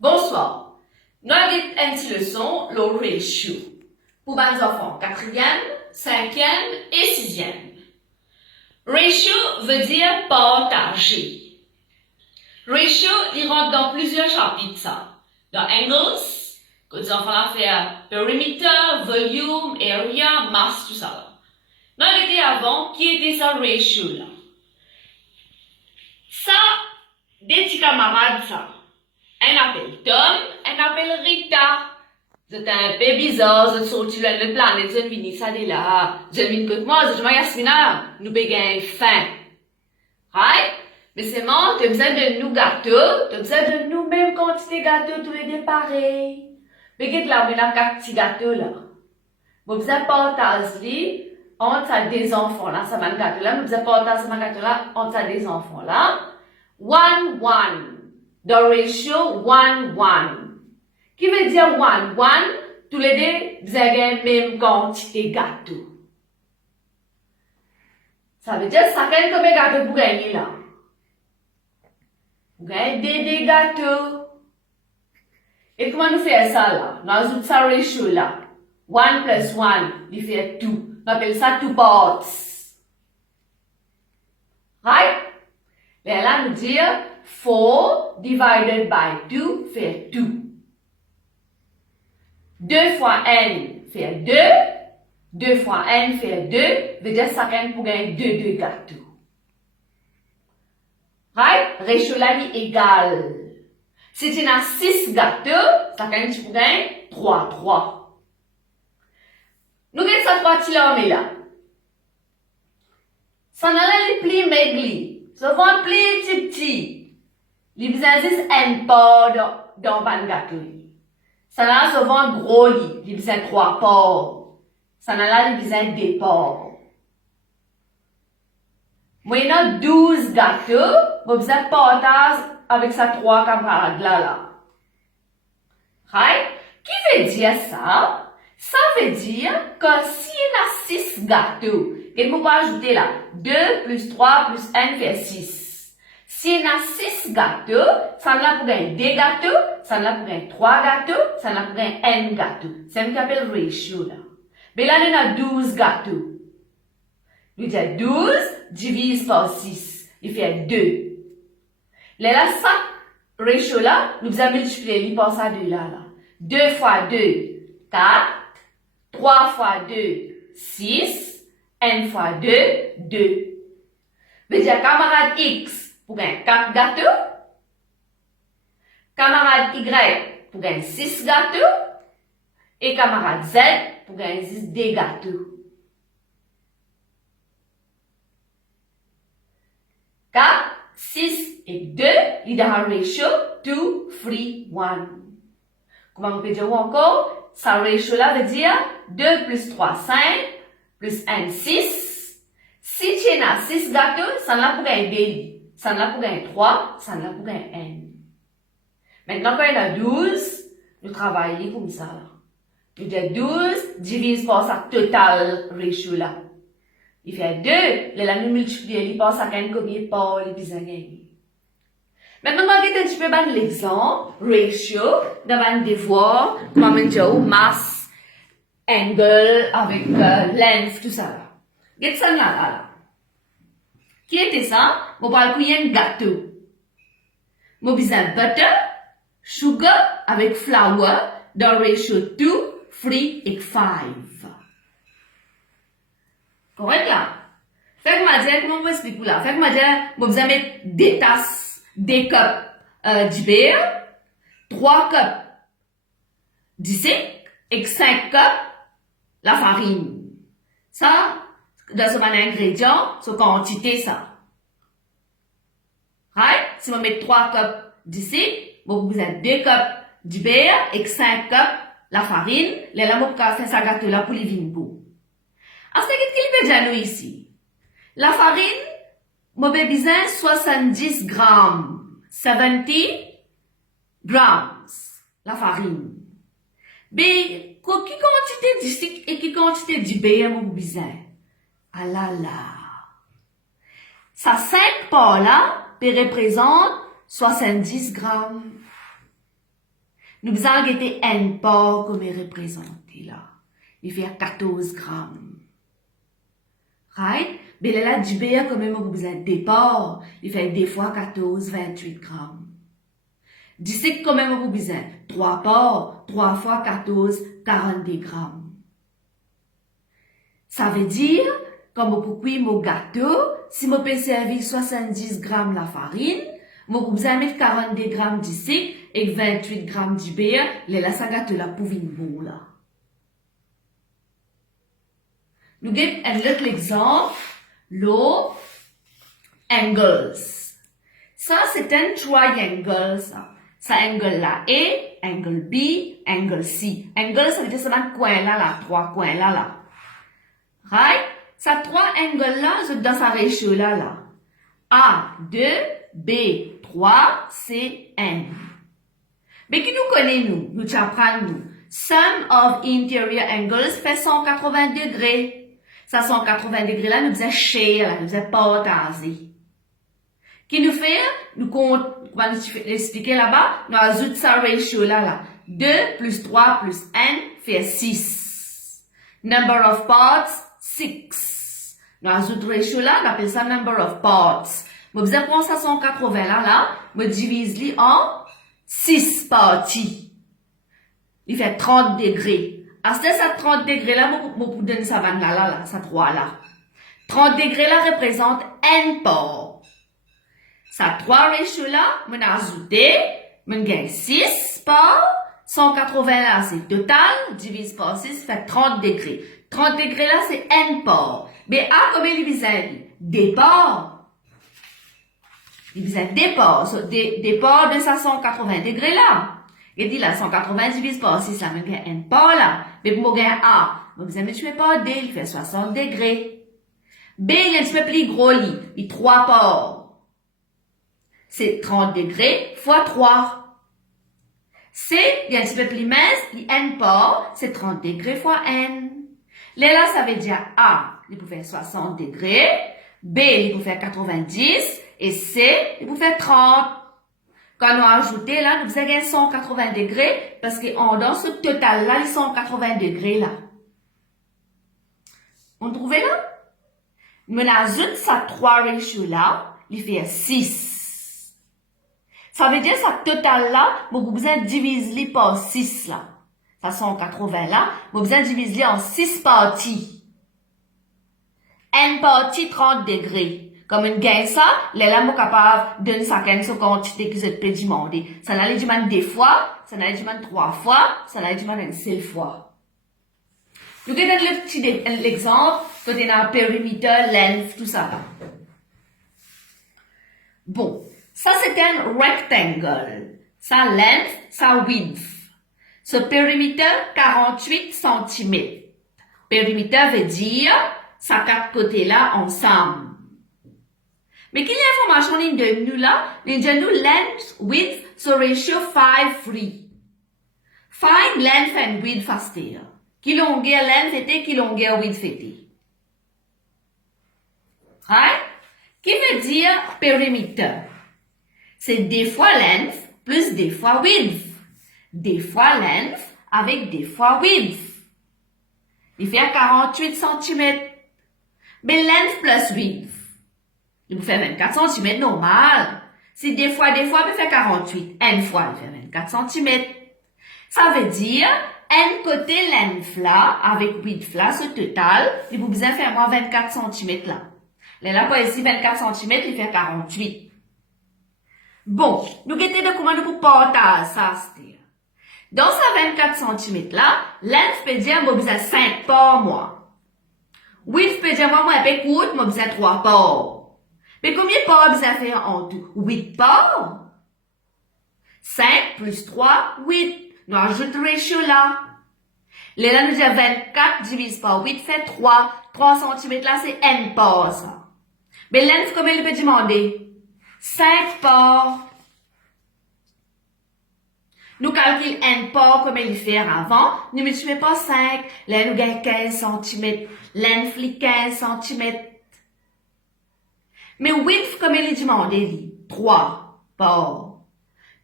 Bonsoir. Nous avons une petite leçon, le ratio. Pour les enfants 4e, 5e et 6e. Ratio veut dire partager. Ratio, il rentre dans plusieurs chapitres. Ça. Dans angles, que les enfants ont fait perimeter, volume, area, masse, tout ça. Dans l'été avant, qui était ça ratio là? Ça, des petits camarades, ça. Un appelle Tom, un appelle Rita. C'est un peu bizarre, c'est sorti sur le planète, c'est venu ça de là. C'est venu que moi, c'est Yasmina, nous payons faim. Right? Mais c'est moi, tu as besoin de nous gâteaux, tu as besoin de nous même quantité de gâteaux, tous les deux pareils. Mais qu'est-ce que là, on a 4 petits gâteaux là? Vous besoin de partager entre des enfants là, ça va le gâteau là, vous besoin de partager ce gâteau là entre des enfants là. 1, 1. The ratio 1, 1. Qui veut dire 1, 1? Tous les deux, vous avez la même quantité de gâteaux. Ça veut dire, ça fait combien de gâteaux vous gagnez là? Vous gagnez des gâteaux. Et comment nous faisons ça là? Nous avons ce ratio là. 1 plus 1, il fait 2. On appelle ça 2 parts. Right? Et là, nous dit 4 divided by 2 fait 2. 2 fois n fait 2. 2 fois n fait 2. Veut dire que chacun pour gagner 2 gâteaux. Right? Ratio là est égal. Si tu as 6 gâteaux, chacun pour gagner 3. Nous avons ça 3 petits là. Ça n'a pas les plis maigris. Ça va pli petit. Les besoins n part dans un gâteau. Ça n'a pas souvent gros lit. Les besoins 3 parts. Ça n'a pas les besoins 2 parts. Moi, il y a 12 gâteaux. Vous besoin partager avec ça 3 camarades là. Right? Qui veut dire ça? Ça veut dire que s'il y a 6 gâteaux, et vous pouvez ajouter là, 2 plus 3 plus 1 fait 6. S'il y a 6 gâteaux, ça n'a pour gagner 2 gâteaux, ça n'a pour gagner 3 gâteaux, ça n'a pour gagner 1 gâteau. C'est ce qu'on appelle ratio là. Mais là, il y a 12 gâteaux. Nous disons 12 divise par 6. Il fait 2. Là, ça, ratio là, nous avons multiplié par ça 2 là. 2 fois 2, 4. 3 fois 2, 6. N fois 2, 2. Veut dire camarade X pour gagner 4 gâteaux. Camarade Y pour gagner 6 gâteaux. Et camarade Z pour gagner 2 gâteaux. 4, 6 et 2, il y a un ratio 2, 3, 1. Comment on peut dire encore? Ça ratio là veut dire 2 plus 3, 5, plus 1, 6. Si tu as 6 gâteaux, ça n'a pas pour gagner 2 lits. Ça n'a pas pour gagner 3, ça n'a pas pour gagner 1. Maintenant, quand il y en a 12, nous travaillons comme ça. Nous disons 12 divise par sa total ratio là. Il fait 2, là nous multiplions par sa combien par les besoins gagnés. Maintenant, on va regarder un petit peu l'exemple, ratio, dans un devoir, comment on dit, masse, angle, avec length, tout ça. Regarde ça là. Qui était ça? On va couiller un gâteau. On besoin butter, sugar, avec flour, dans ratio 2, 3 et 5. Correct là? Fait que je vais dire, comment on va expliquer pour là? Fait que je vais dire, on besoin mettre des tasses. 2 cups du beurre, 3 cups du sucre et 5 cups la farine. Ça, dans ce ingrédient, ce quantité ça. Right? Si on met 3 cups du sucre, vous avez 2 cups du beurre et 5 cups la farine. Là, on va faire ça gâteau là pour les vins. Alors, qu'est-ce qu'il veut dire ici? La farine, moi, j'ai besoin 70 grammes. 70 grammes. La farine. Mais, quelle quantité de sucre et quelle quantité de beurre, moi, j'ai besoin? Ah là là. Ça 5 parts là, représente 70 grammes. Nous avons guetté N part comme est représenté là. Il fait 14 grammes. Right? Mais là, du B, comme même vous avez départ, il fait 2 fois 14, 28 grammes. 17, quand même vous besoin 3 parts, 3 fois 14, 42 grammes. Ça veut dire, comme vous pouvez mon gâteau, si vous pouvez servir 70 grammes la farine, vous besoin mettre 42 grammes d'ici et 28 grammes du beurre, là, ça gâteau la pour une boule là. Nous avons un autre exemple, l'eau, angles. Ça, c'est un triangle, ça. Ça, angle là A, angle B, angle C. Angle, ça veut dire seulement coin là, 3 coins là. Right? Ça, 3 angles là, c'est dans sa ratio là. A, 2, B, 3, C, N. Mais qui nous connaît, nous apprenons, nous. Sum of interior angles fait 180 degrés. Ça, 180 degrés là, nous faisons share, là, nous faisons partager. Qui nous fait, nous compte, on va nous expliquer là-bas, nous ajoutons sa ratio là. 2 plus 3 plus n fait 6. Number of parts, 6. Nous ajoutons ratio là, on appelle ça number of parts. Moi, vous avez ça 180 là, moi divise en 6 parties. Il fait 30 degrés. À ce ça 30 degrés là, moi, vous donne ça là, ça 3 là. 30 degrés là représente n parts. Ça 3 ratio là, on a ajouté, on gagne 6 parts. 180 là, c'est total, divise par 6, fait 30 degrés. 30 degrés là, c'est n parts. Mais A, comme il divise des parts. Il divise des parts. Des parts de ça 180 degrés là. Il dit là, 180 divise par 6, là, on gagne n parts là. Mais pour moi, gagne A, vous me tuez pas D, il fait 60 degrés. B, il est un petit peu plus gros, il 3 parts. C'est 30 degrés fois 3. C, il est un petit peu plus mince, il n parts, c'est 30 degrés fois n. Là, ça veut dire A, il peut faire 60 degrés, B, il peut faire 90, et C, il peut faire 30. Quand nous ajoutons là, nous faisons 180 degrés, parce qu'on dans ce total là, ils sont 180 degrés là. On trouve là? Nous ajoutons ça 3 ratio là, il fait 6. Ça veut dire ça total là, vous besoin diviser par 6 là. Ça 180 là, vous besoin diviser en 6 parties. N partie 30 degrés. Comme une gain ça, les là, vous capable de donner ça quelle quantité que vous êtes demander. Ça n'allait demander 2 fois, ça n'allait demander 3 fois, ça n'allait demander une seule fois. Nous avons le petit l'exemple, quand on a périmètre, length, tout ça là. Bon. Ça, c'est un rectangle. Ça, length, ça, width. Ce périmètre, 48 cm. Périmètre veut dire, ça 4 côtés là, ensemble. Mais quelle information de nous là? Nous de length, width, so ratio 5, 3. Find length and width faster. Qui longueur length était, qui longueur width était. Right? Qui veut dire périmètre? C'est 2 fois length plus 2 fois width. 2 fois length avec 2 fois width. Il fait 48 cm. Mais length plus width. Il vous fait 24 cm normal. Si 2 fois, il fait 48. N fois, il fait 24 cm. Ça veut dire, N côté length là, avec width là, ce total, il vous besoin faire moins 24 cm là. Là, pas ici, 24 cm, il fait 48. Bon, nous guettons de comment nous pouvons partager ça, c'est-à-dire. Dans sa 24 cm là, length peut dire, moi, besoin 5 par mois. Width peut dire, moi, un peu court, moi, besoin 3 par. Mais combien de parts besoin faire en tout? 8 parts. 5 plus 3, 8. Nous ajoutons le ratio là. Là, nous avons 24 divisé par 8 fait 3. 3 cm là, c'est n parts, ça. Mais length, combien il peut demander? 5 parts. Nous calculons n parts comme il fait avant. Nous multiplions par 5. Là, nous gagnons 15 cm. Length, 15 cm. Mais width, comme il est demandé, 3 parts.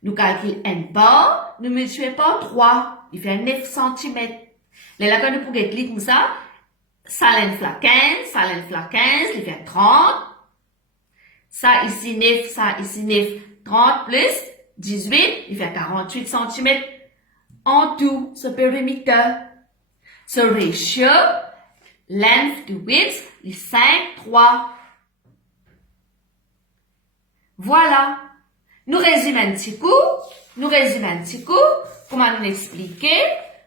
Nous calculons n parts. nous multiplions par 3. Il fait 9 cm. Là, quand nous pouvons cliquer comme ça, ça l'enfla 15, ça l'enfla 15, il fait 30. Ça ici 9, ça ici 9. 30 plus 18, il fait 48 cm. En tout, ce périmètre. Ce ratio, length to width, est 5, 3. Voilà. Nous résumons un petit coup. Comment nous expliquer?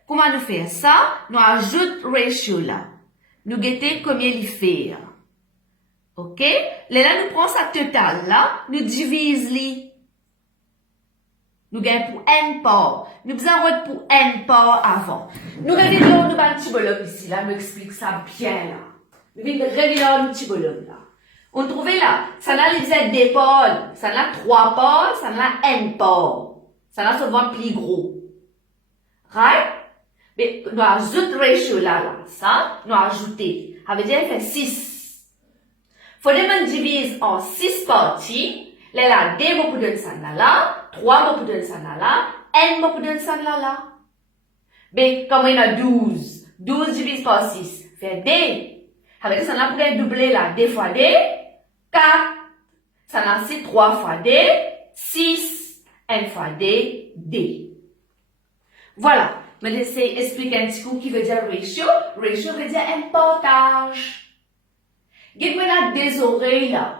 Comment nous faire ça? Nous ajoutons ratio là. Nous guettons combien il fait. OK? Là, nous prenons ça total là. Nous divisons. Nous gagnons pour n part. Nous besoin pour n part avant. Nous révélons nous un petit bonhomme ici là. Nous explique ça bien là. Nous révélons un petit bonhomme là. On trouve là, ça n'a les des pôles, ça n'a 3 pôles, ça n'a n pôles. Ça n'a souvent plus gros. Right? Mais nous ajoutons ratio là, ça, nous ajouter. Ça veut dire qu'il fait 6. Faut que nous divise en 6 parties. Là, 2 beaucoup de ça là, 3 beaucoup de ça là, n beaucoup de ça là. Mais comme il y a 12, 12 divisé par 6, fait 2. Avec ça, on pourrait doubler là, 2 fois 2, 4. Ça n'a 3 fois 2, 6, n fois 2, 2. Voilà. Je vais laisser expliquer un petit coup qui veut dire ratio. Ratio veut dire un partage. Dites-moi là des oreilles là.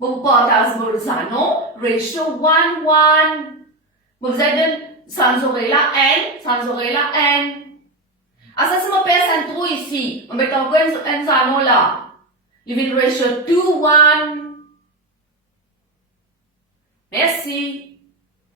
Vous partagez vos non? Ratio 1, 1. Vous avez sans oreille là n, sans oreille là n. Ah, ça c'est mon père un trou ici. On met encore un salon là. Il veut ratio 2, 1. Merci.